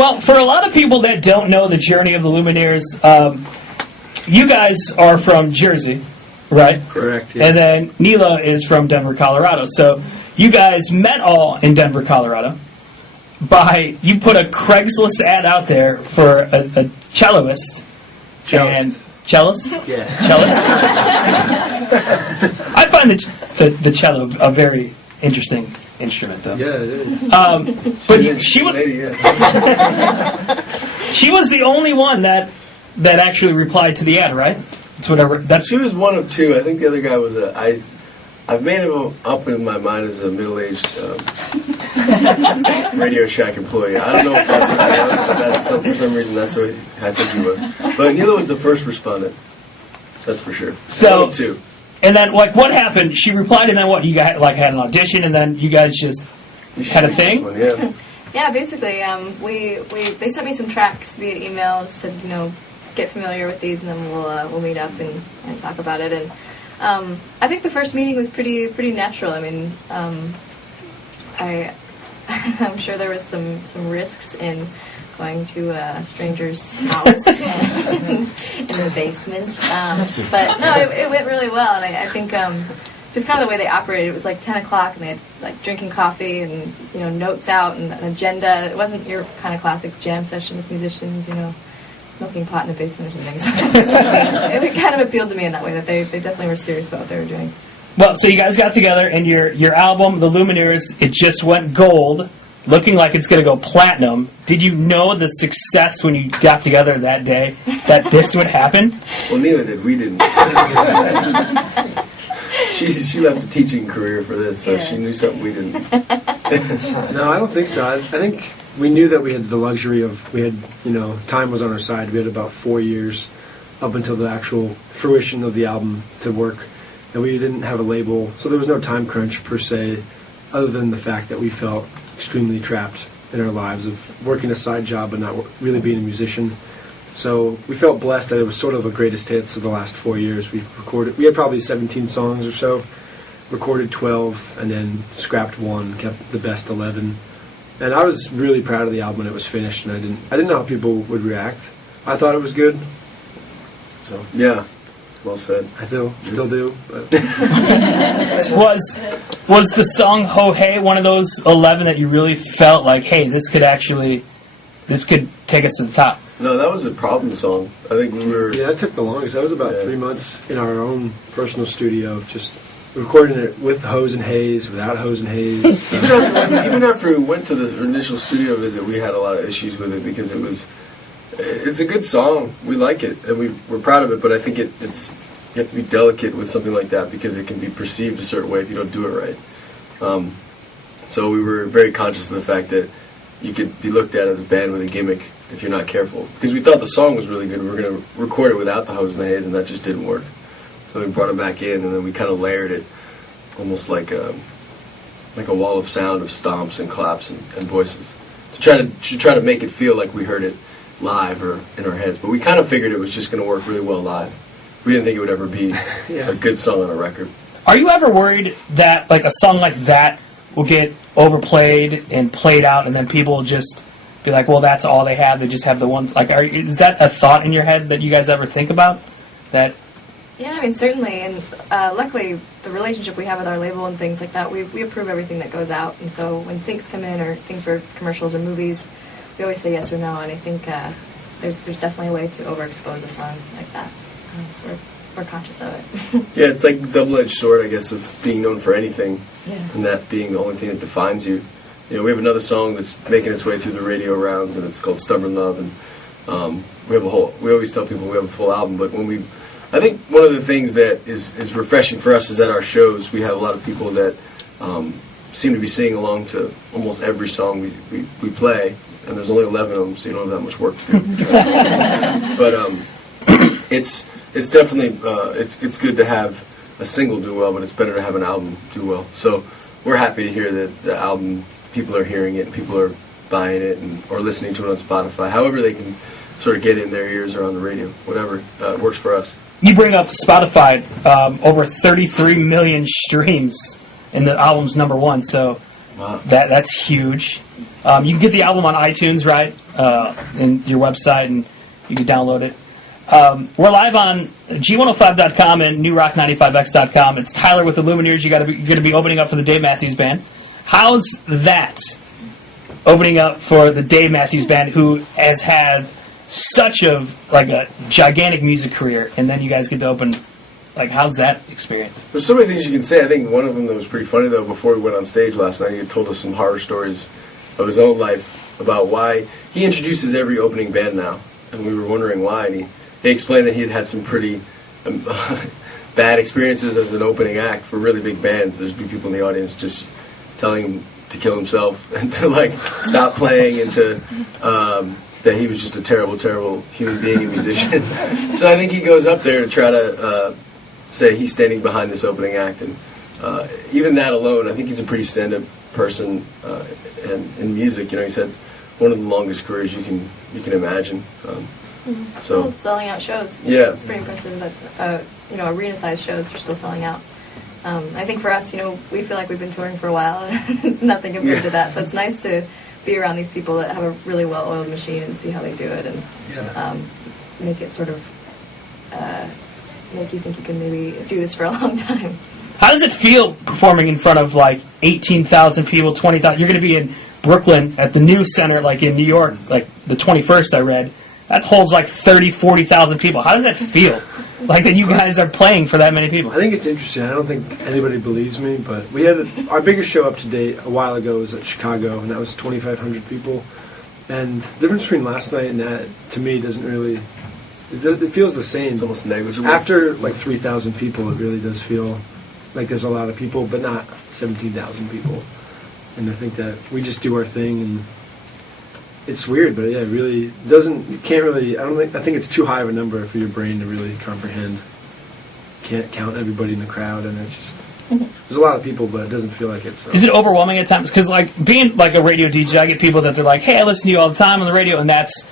Well, for a lot of people that don't know the journey of the Lumineers, you guys are from Jersey, right? Correct. Yeah. And then Neela is from Denver, Colorado. So you guys met all in Denver, Colorado. You put a Craigslist ad out there for a celloist. And cellist? Yeah. Cellist? I find the cello a very interesting instrument, though. Yeah, it is. But she was the only one that actually replied to the ad, right? It's whatever. She was one of two. I think the other guy was I've made him up in my mind as a middle-aged Radio Shack employee. I don't know if that's what he was, but for some reason that's what I think he was. But Neela was the first respondent. That's for sure. So, one of two. And then, what happened? She replied, and then what? You guys, had an audition, and then you guys just had a thing? Yeah. Yeah, basically, they sent me some tracks via email, just said, get familiar with these, and then we'll meet up and talk about it. And I think the first meeting was pretty natural. I mean, I'm sure there was some risks in going to a stranger's house in the basement, but no, it went really well. And I think just kind of the way they operated, it was like 10 o'clock, and they had drinking coffee and notes out and an agenda. It wasn't your kind of classic jam session with musicians, smoking pot in the basement or something. So it kind of appealed to me in that way, that they definitely were serious about what they were doing. Well, so you guys got together, and your album, The Lumineers, it just went gold, looking like it's going to go platinum. Did you know the success when you got together that day that this would happen? Well, Neela did. We didn't. She left a teaching career for this, so she knew something we didn't. No, I don't think so. I think we knew that we had the luxury of, time was on our side. We had about 4 years up until the actual fruition of the album to work. And we didn't have a label, so there was no time crunch per se, other than the fact that we felt extremely trapped in our lives of working a side job but not really being a musician. So we felt blessed that it was sort of a greatest hits of the last 4 years. We had probably 17 songs or so, recorded 12, and then scrapped one, kept the best 11. And I was really proud of the album when it was finished, and I didn't know how people would react. I thought it was good. So yeah. Well said. I still do. But. Was the song "Ho Hey" one of those 11 that you really felt like, hey, this could take us to the top? No, that was a problem song. I think we were. Yeah, that took the longest. That was about 3 months in our own personal studio, just recording it with Hose and Haze, without Hose and Haze. Even after we went to the initial studio visit, we had a lot of issues with it because it's a good song. We like it, and we're proud of it. But I think you have to be delicate with something like that because it can be perceived a certain way if you don't do it right. So we were very conscious of the fact that you could be looked at as a band with a gimmick if you're not careful. Because we thought the song was really good. We were going to record it without the Hose and the Haze, and that just didn't work. So we brought it back in, and then we kind of layered it almost like a wall of sound of stomps and claps and voices to try to make it feel like we heard it live or in our heads. But we kind of figured it was just going to work really well live. We didn't think it would ever be a good song on a record. Are you ever worried that a song like that will get overplayed and played out, and then people will just be like, well, that's all they have, they just have the ones, is that a thought in your head that you guys ever think about? That? Yeah, I mean, certainly, and luckily the relationship we have with our label and things like that, we approve everything that goes out, and so when syncs come in or things for commercials or movies, we always say yes or no, and I think there's definitely a way to overexpose a song like that. So we're conscious of it. Yeah, it's like the double-edged sword, I guess, of being known for anything, and that being the only thing that defines you. We have another song that's making its way through the radio rounds, and it's called Stubborn Love, and we always tell people we have a full album, but I think one of the things that is refreshing for us is at our shows, we have a lot of people that seem to be singing along to almost every song we play, and there's only 11 of them, so you don't have that much work to do. But it's definitely it's good to have a single do well, but it's better to have an album do well. So we're happy to hear that the album, people are hearing it, and people are buying it, or listening to it on Spotify. However they can sort of get it in their ears or on the radio, whatever works for us. You bring up Spotify, over 33 million streams, and the album's #1, so wow. That's huge. You can get the album on iTunes, right? And your website, and you can download it. We're live on G105.com and NewRock95X.com. It's Tyler with the Lumineers. You're going to be opening up for the Dave Matthews Band. How's that? Opening up for the Dave Matthews Band, who has had such a gigantic music career, and then you guys get to open. How's that experience? There's so many things you can say. I think one of them that was pretty funny, though, before we went on stage last night, he told us some horror stories of his own life about why he introduces every opening band now, and we were wondering why, and he explained that he had some pretty bad experiences as an opening act for really big bands. There's been people in the audience just telling him to kill himself and to stop playing, and to that he was just a terrible, terrible human being and musician. So I think he goes up there to try to say he's standing behind this opening act, and even that alone, I think he's a pretty stand-up person, and in music, he's had one of the longest careers you can imagine. Still selling out shows. Yeah, it's pretty impressive that arena-sized shows are still selling out. I think for us, we feel like we've been touring for a while. It's nothing compared to that. So it's nice to be around these people that have a really well-oiled machine and see how they do it, and make it sort of make you think you can maybe do this for a long time. How does it feel performing in front of 18,000 people, 20,000? You're going to be in Brooklyn at the New Center, in New York, the 21st. I read that holds 30,000, 40,000 people. How does that feel? That you guys are playing for that many people? I think it's interesting. I don't think anybody believes me, but we had our biggest show up to date a while ago was at Chicago, and that was 2,500 people. And the difference between last night and that, to me, doesn't really. It feels the same. It's almost negligible. After 3,000 people, it really does feel like there's a lot of people, but not 17,000 people. And I think that we just do our thing, and it's weird, but it really doesn't. You can't really. I think it's too high of a number for your brain to really comprehend. Can't count everybody in the crowd, and it's just. There's a lot of people, but it doesn't feel like it's. Is it overwhelming at times? Because being a radio DJ, I get people that they're like, "Hey, I listen to you all the time on the radio," and that's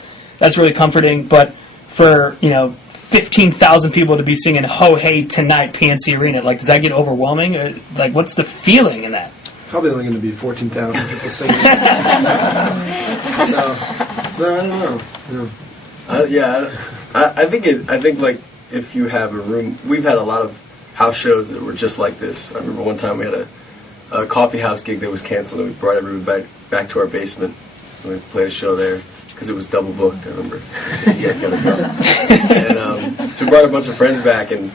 really comforting. But for 15,000 people to be singing "Ho Hey Tonight" PNC Arena, does that get overwhelming? Or, what's the feeling in that? Probably only going to be 14,000 people singing. No, I don't know. No. I think if you have a room, we've had a lot of house shows that were just like this. I remember one time we had a coffee house gig that was canceled, and we brought everybody back to our basement, and we played a show there because it was double booked. I remember. So you guys gotta go. And so we brought a bunch of friends back, and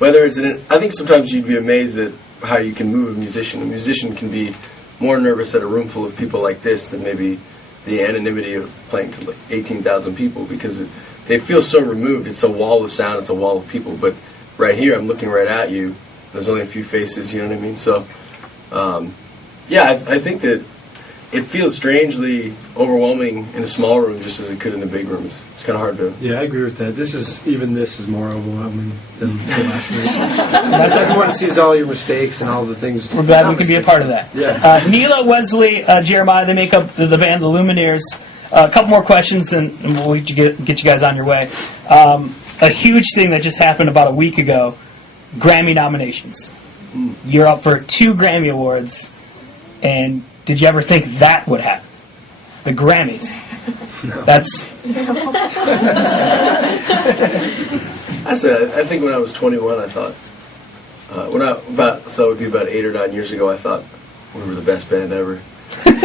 whether it's I think sometimes you'd be amazed at how you can move a musician. A musician can be more nervous at a room full of people like this than maybe the anonymity of playing to 18,000 people, because they feel so removed. It's a wall of sound, it's a wall of people. But right here, I'm looking right at you. There's only a few faces, you know what I mean? So, I think that it feels strangely overwhelming in a small room just as it could in a big room. It's kind of hard to... Yeah, I agree with that. This is more overwhelming than the last night. Everyone sees all your mistakes and all the things. We're glad we can be a part of that. Yeah. Neela, Wesley, Jeremiah, they make up the band, the Lumineers. A couple more questions, and we'll get you guys on your way. A huge thing that just happened about a week ago, Grammy nominations. You're up for 2 Grammy Awards, and did you ever think that would happen? The Grammys. No. That's... I think when I was 21, I thought, so it would be about 8 or 9 years ago, I thought we were the best band ever. And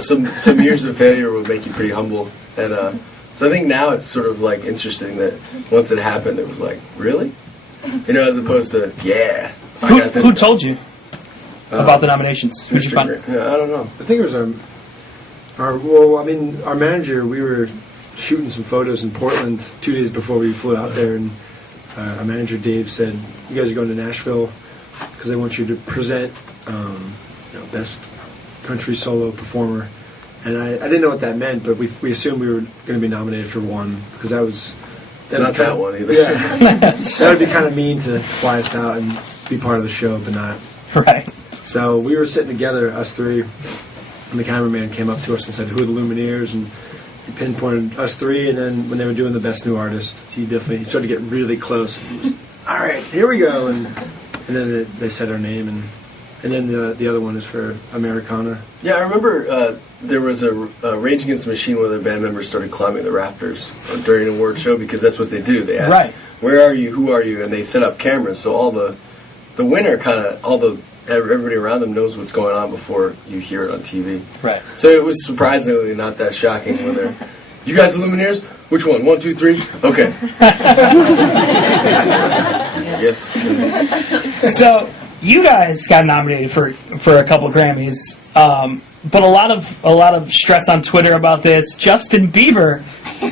then, some years of failure will make you pretty humble, and so I think now it's sort of interesting that once it happened, it was really, as opposed to I got this. Who told you about the nominations? Who'd you find? Yeah, I don't know. I think it was our manager. We were shooting some photos in Portland 2 days before we flew out there, and our manager Dave said, "You guys are going to Nashville because I want you to present best country solo performer." And I didn't know what that meant, but we assumed we were going to be nominated for one, because that was... Not that one either. Yeah. That would be kind of mean to fly us out and be part of the show, but not. Right. So we were sitting together, us three, and the cameraman came up to us and said, "Who are the Lumineers?" And he pinpointed us three, and then when they were doing the Best New Artist, he started to get really close. He was, "All right, here we go." And then they said our name, and and then the other one is for Americana. Yeah, I remember there was a Rage Against the Machine where the band members started climbing the rafters during an award show because that's what they do. They ask, Right. "Where are you? Who are you?" And they set up cameras, so all the winner kind of everybody around them knows what's going on before you hear it on TV. Right. So it was surprisingly not that shocking when they're, "You guys the Lumineers? Which one? 1, 2, 3? Okay." Yes. So you guys got nominated for a couple Grammys, but a lot of stress on Twitter about this. Justin Bieber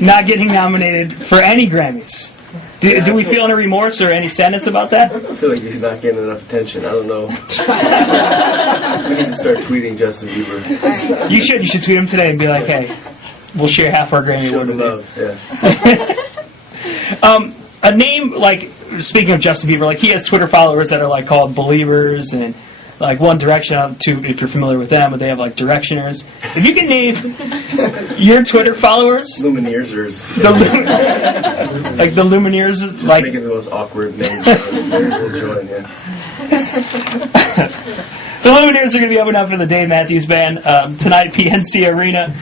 not getting nominated for any Grammys. Do we feel any remorse or any sadness about that? I feel like he's not getting enough attention. I don't know. We need to start tweeting Justin Bieber. You should tweet him today and be like, "Hey, we'll share half our Grammy Show award the with you." love. Yeah. A name like, speaking of Justin Bieber, like he has Twitter followers that are like called Believers and like One Direction. If you're familiar with them, but they have like Directioners. If you can name your Twitter followers, Lumineers or like the Lumineers, just like making the most awkward names ever. We'll join, yeah. the Lumineers are going to be opening up for the Dave Matthews Band tonight, PNC Arena.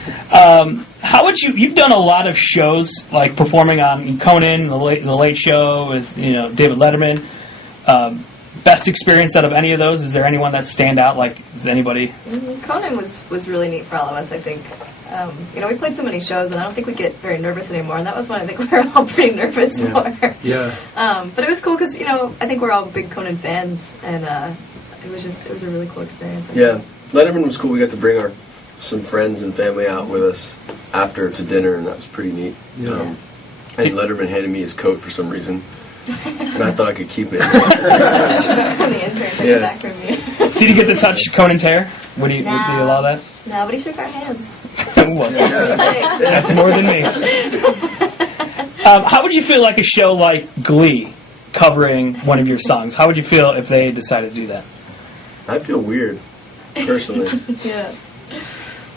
How would you've done a lot of shows, like performing on Conan, the Late Show with David Letterman. Best experience out of any of those? Is there anyone that stand out? Like, is anybody? Conan was really neat for all of us, I think. We played so many shows, and I don't think we get very nervous anymore, and that was one I think we were all pretty nervous for. Yeah. But it was cool because, I think we're all big Conan fans, and it was a really cool experience. Yeah, Letterman was cool. We got to bring some friends and family out with us after to dinner, and that was pretty neat. Yeah. And Letterman handed me his coat for some reason, and I thought I could keep it. The intern took it back from me. Did you get to touch Conan's hair? Do you allow that? No, but he shook our hands. Well, that's more than me. How would you feel like a show like Glee covering one of your songs? How would you feel if they decided to do that? I feel weird, personally. Yeah.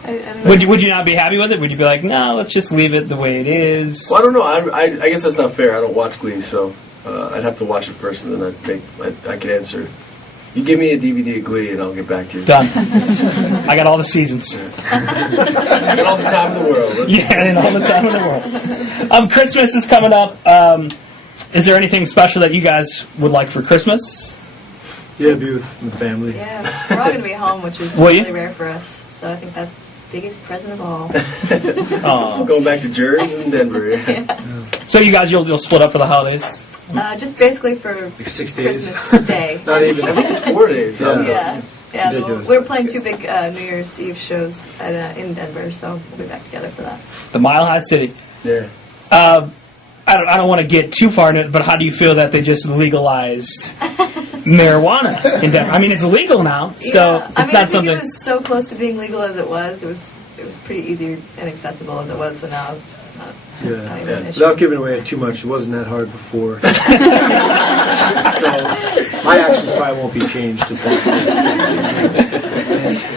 I don't know. Would you not be happy with it? Would you be like, no, let's just leave it the way it is? Well, I don't know. I guess that's not fair. I don't watch Glee, so I'd have to watch it first, and then I could answer. You give me a DVD of Glee, and I'll get back to you. Done. I got all the seasons. I got all the time in the world. Yeah, and all the time in the world. Christmas is coming up. Is there anything special that you guys would like for Christmas? Yeah, be with family. Yeah, we're all going to be home, which is really rare for us. So I think that's the biggest present of all. Aww. Going back to Jersey and Denver. Yeah. So you guys, you'll split up for the holidays? Just basically for like 6 days. Christmas Day. Not even. I think it's 4 days. Yeah. Ridiculous. We're playing 2 big New Year's Eve shows in Denver, so we'll be back together for that. The Mile High City. Yeah. I don't want to get too far into it, but how do you feel that they just legalized marijuana in Denver? I mean, it's legal now, so it's not something. It was so close to being legal as it was. It was pretty easy and accessible as it was. So now it's just not even an issue. Without giving away too much, it wasn't that hard before. So my actions probably won't be changed. It's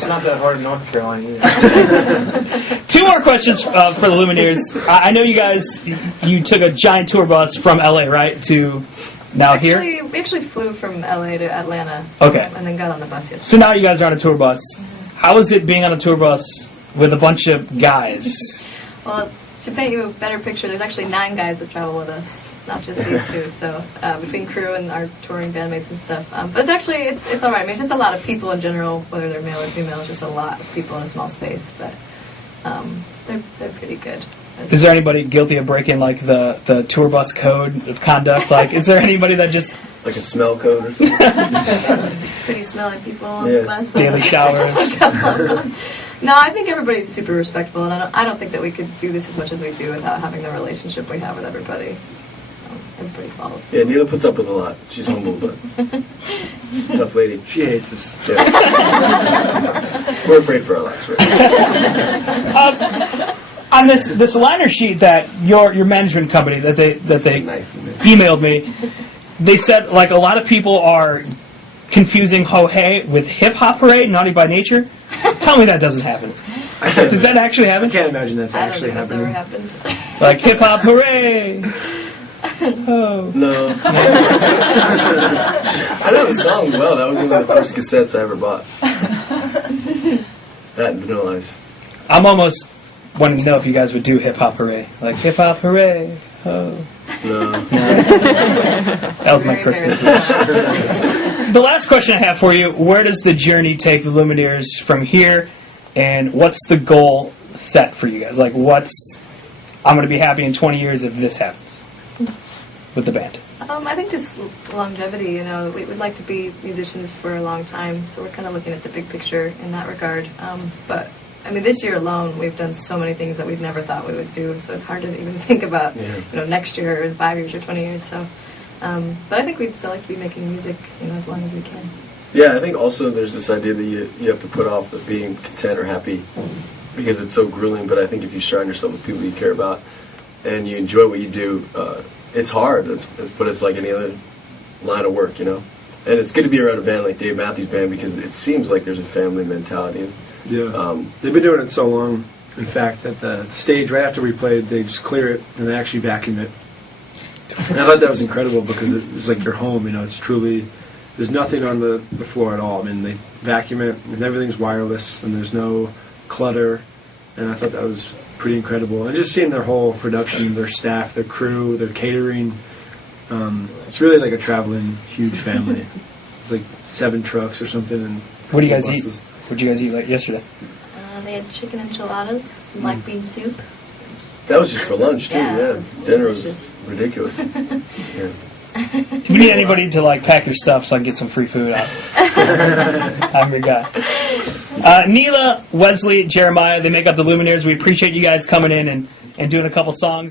not that hard in North Carolina either. 2 more questions for the Lumineers. I know you guys, you took a giant tour bus from LA, right, to now here? We actually flew from LA to Atlanta. Okay. And then got on the bus yesterday. So now you guys are on a tour bus. How is it being on a tour bus with a bunch of guys? Well, to paint you a better picture, there's actually 9 guys that travel with us, not just these 2. So between crew and our touring bandmates and stuff. But it's actually, it's all right. I mean, it's just a lot of people in general, whether they're male or female. It's just a lot of people in a small space. But they're pretty good. Is there anybody guilty of breaking like the tour bus code of conduct? Like, is there anybody that just like a smell code or something? Pretty smelly people on the bus. Daily showers. No, I think everybody's super respectful, and I don't think that we could do this as much as we do without having the relationship we have with everybody. Everybody follows. Yeah, Neela puts up with a lot. She's humble, but she's a tough lady. She hates us. Yeah. We're afraid for our lives, right? On this liner sheet that your management company that they emailed me, they said like a lot of people are confusing Ho Hey with Hip Hop Parade, Naughty by Nature. Tell me that doesn't happen. Does that actually happen? I can't imagine that's I don't actually think that's happening. ever happened. Like Hip Hop Hooray! Oh. No. I know the song well. That was one of the first cassettes I ever bought. That and Vanilla Ice. I'm almost wanting to know if you guys would do Hip Hop Hooray. Like, Hip Hop Hooray. Oh. No. That was my Very, Christmas very wish. The last question I have for you, where does the journey take the Lumineers from here, and what's the goal set for you guys? Like, I'm going to be happy in 20 years if this happens with the band. I think just longevity, you know, we would like to be musicians for a long time, so we're kind of looking at the big picture in that regard. But, I mean, this year alone, we've done so many things that we've never thought we would do, so it's hard to even think about, next year or in 5 years or 20 years, so. But I think we'd still like to be making music, as long as we can. Yeah, I think also there's this idea that you have to put off the being content or happy because it's so grueling, but I think if you surround yourself with people you care about and you enjoy what you do, it's hard, but it's like any other line of work, And it's good to be around a band like Dave Matthews Band because it seems like there's a family mentality. Yeah. They've been doing it so long, in fact, that the stage right after we played, they just clear it and they actually vacuum it. And I thought that was incredible because it's like your home, it's truly, there's nothing on the floor at all. I mean, they vacuum it and everything's wireless and there's no clutter, and I thought that was pretty incredible. And just seeing their whole production, their staff, their crew, their catering, it's really like a traveling huge family. It's like 7 trucks or something. And What do you guys eat? What did you guys eat like yesterday? They had chicken enchiladas, some black bean soup. That was just for lunch, too, Yeah, it was Dinner was delicious. ridiculous. Yeah. If you need anybody to pack your stuff so I can get some free food out, I'm your guy. Neela, Wesley, Jeremiah, they make up the Lumineers. We appreciate you guys coming in and doing a couple songs.